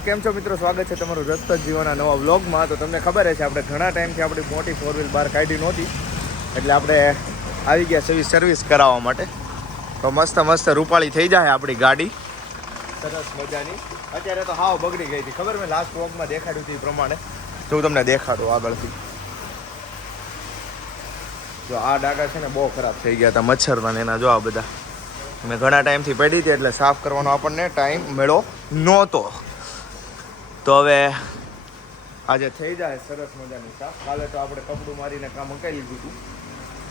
કેમ છો મિત્રો, સ્વાગત છે તમારું રસપ્રદ જીવનના નવા વ્લોગમાં. તો તમને ખબર છે આપણે ઘણા ટાઈમથી આપણી મોટી 4 વ્હીલ બહાર કાઢી નહોતી, એટલે આપણે આવી ગયા સર્વિસ કરાવવા માટે. તો મસ્ત રૂપાળી થઈ જાય આપણી ગાડી, સરસ મજાની. અત્યારે તો હાવ બગડી ગઈ હતી, ખબર મેં લાસ્ટ વ્લોગમાં દેખાડ્યું હતું એ પ્રમાણે. તો હું તમને દેખાડું આગળથી. જો આ ડાઘા છે ને બહુ ખરાબ થઈ ગયા હતા મચ્છરના એના. જો આ બધા મેં ઘણા ટાઈમથી પડી હતી, એટલે સાફ કરવાનો આપણને ટાઈમ મળ્યો નહોતો. તો હવે આજે થઈ જાય સરસ મજાની સાફ. કાલે તો આપણે કપડું મારીને કામ મુકાઈ લીધું હતું.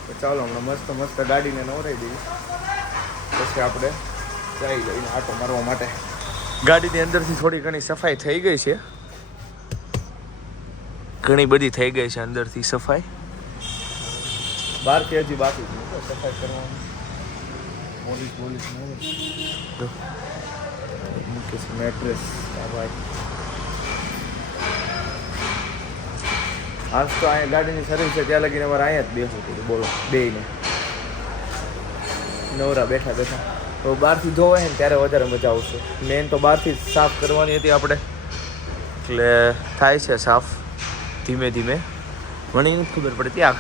તો ચાલો હમણાં મસ્ત ગાડીને નવરાઈ દઈએ, પછી આપણે જઈ લઈને આટો મારવા માટે. ગાડીની અંદરથી થોડી ઘણી સફાઈ થઈ ગઈ છે, ઘણી બધી થઈ ગઈ છે અંદરથી સફાઈ. બહારથી હજી બાકી છે સફાઈ કરવાની. પોલીસ મૂકે છે મેટ્રેસ. ભાઈ આજ તો અહીંયા ગાડીની સર્વિસ છે ત્યાં લગીને અમારે અહીંયા જ બેસવું હતું. બોલો બેયને નવરા બેઠા તો બહારથી ધોવાય ને ત્યારે વધારે મજા આવશે. મેન તો બહારથી જ સાફ કરવાની હતી આપણે, એટલે થાય છે સાફ ધીમે ધીમે. મને એવું ખબર પડતી આ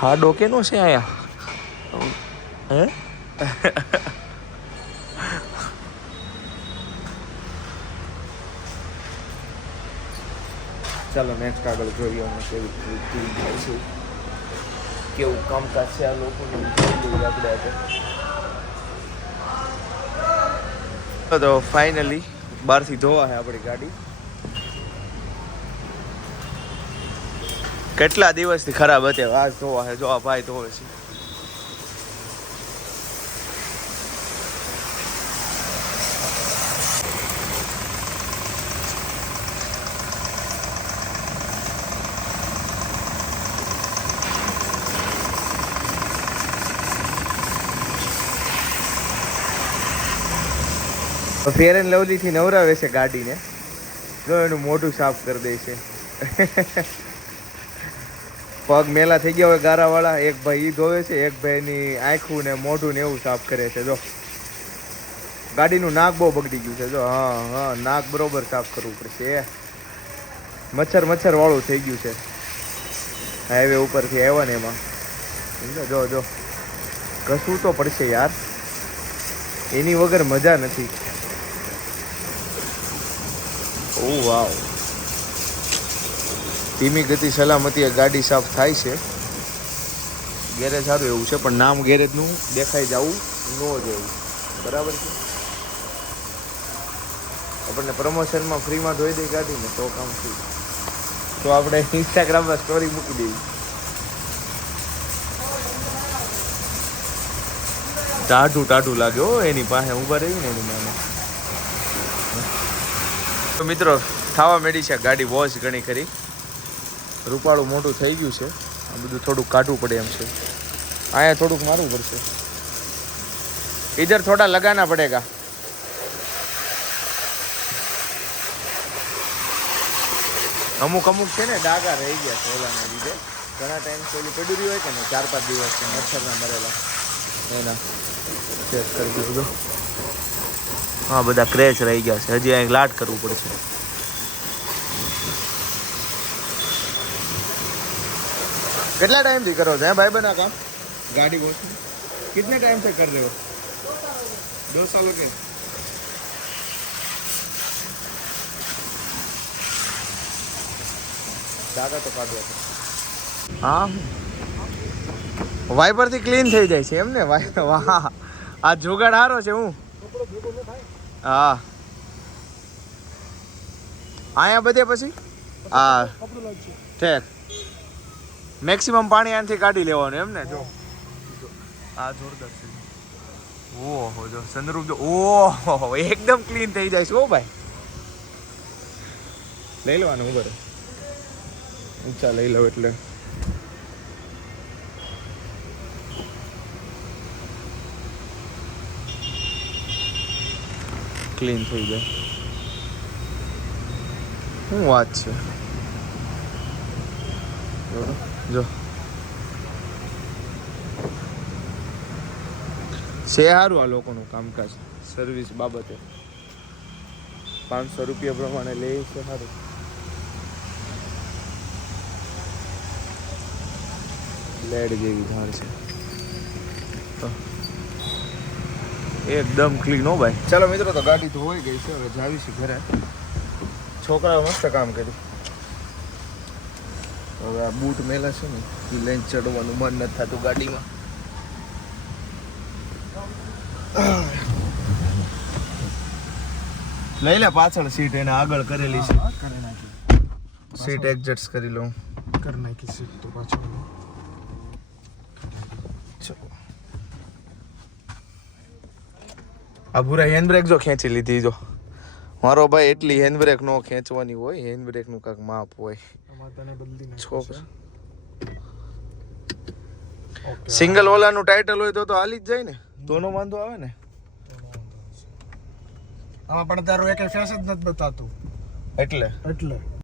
ખાડો કેનો છે અહીંયા હે. ચાલો નેક્સ્ટ આગળ જોઈએ અમે કેવી થાય છે, કેવું કામકાજ છે આ લોકોનું જોઈ લઈએ આપણે આજે. તો ફાઇનલી બહારથી ધોવા છે આપણી ગાડી. કેટલા દિવસથી ખરાબ હતી, આજ ધોવા છે. જો આ ભાઈ ધોવે છે. ફેર એન્ડ લવલીથી નવરાવે છે ગાડીને. જો એનું મોઢું સાફ કરી દે છે. પગ મેલા થઈ ગયા હોય ગારાવાળા. એક ભાઈ ઈ ધોવે છે, એક ભાઈની આંખું ને મોઢું ને એવું સાફ કરે છે. જો ગાડીનું નાક બહુ બગડી ગયું છે. જો હા નાક બરોબર સાફ કરવું પડશે. મચ્છર વાળું થઈ ગયું છે. હાઈવે ઉપરથી આવ્યા ને એમાં જો ઘસવું તો પડશે યાર, એની વગર મજા નથી. ઓ વાવ, ધીમી ગતિ સલામતી ગાડી સાફ થાય છે. ગેરેજ સારું એવું છે, પણ નામ ગેરેજનું દેખાઈ જવું ન જોઈએ, બરાબર છે. આપણને પ્રમોશનમાં ફ્રીમાં ધોઈ દઈ ગાડીને તો કામ થયું. તો આપણે ઇન્સ્ટાગ્રામમાં સ્ટોરી મૂકી દેવી. ટાઢું લાગે હો એની પાસે ઊભા રહી ને એની માને. તો મિત્રો થવા માંડી છે ગાડી વોશ ઘણી ખરી. રૂપાળું મોટું થઈ ગયું છે. આ બધું થોડુંક કાઢવું પડે એમ છે. અહીંયા થોડુંક મારવું પડશે. ઇધર થોડા લગાના પડેગા. અમુક છે ને ડાઘા રહી ગયા છે ઓલાના લીધે. ઘણા ટાઈમ પેલી પડ્યું હોય કે ને 4-5 દિવસ મચ્છરના મરેલા એના ચેક કરી દીધું. હા બધા ક્રેચ રહી ગયા છે. હજી અહીં લાટ કરવું પડશે. કેટલા ટાઈમથી કરો છો ભાઈ બના કામ ગાડી વોશ? कितने टाइम से कर रहे हो? 2 साल हो गए. ડાઘા તો કાઢવા. હા વાઇપર થી ક્લીન થઈ જાય છે એમ ને. વાહ આ જુગાડ સારો છે. હું હા અહીંયા બધે પછી હા ઠેક મેક્સિમમ પાણી આનાથી કાઢી લેવાનું એમ ને. જો આ જોરદાર છે. ઓહો જો સનરૂફ જો. ઓહો એકદમ ક્લીન થઈ જાય છે હો ભાઈ. લઈ લેવાનું બરાબર ઊંચા લઈ લો એટલે ક્લીન થઈ જાય. શું વાત છે. જો છે સારું આ લોકોનું કામકાજ સર્વિસ બાબતે. ₹500 પ્રમાણે લે છે સારું. લેડ જેવી ધાર છે એકદમ ક્લીન હો ભાઈ. ચાલો મિત્રો, તો ગાડી તો હોઈ ગઈ છે, હવે જાવી છે ઘરે. છોકરાઓ મસ્ત કામ કર્યું. હવે આ બૂટ મેલા છે ને એ લઈને ચડવાનું મન નથી થતું ગાડીમાં. લઈ લે પાછળ સીટ એને આગળ કરેલી છે. સીટ એડજસ્ટ કરી લઉં. કરી નાખી સીટ તો પાછળ. આ ભૂરા હેન્ડ બ્રેક જો ખેંચી લીધી. જો મારો ભાઈ એટલી હેન્ડ બ્રેક નો ખેંચવાની હોય, હેન્ડ બ્રેક નું કાંઈક માપ હોય. છોકરા સિંગલ ઓલાનું ટાઇટલ હોય તો હાલી જ જાય ને, તોનો વાંધો આવે ને. આમાં પણ તારું એક ફેસ જ નથી બતાતું એટલે એટલે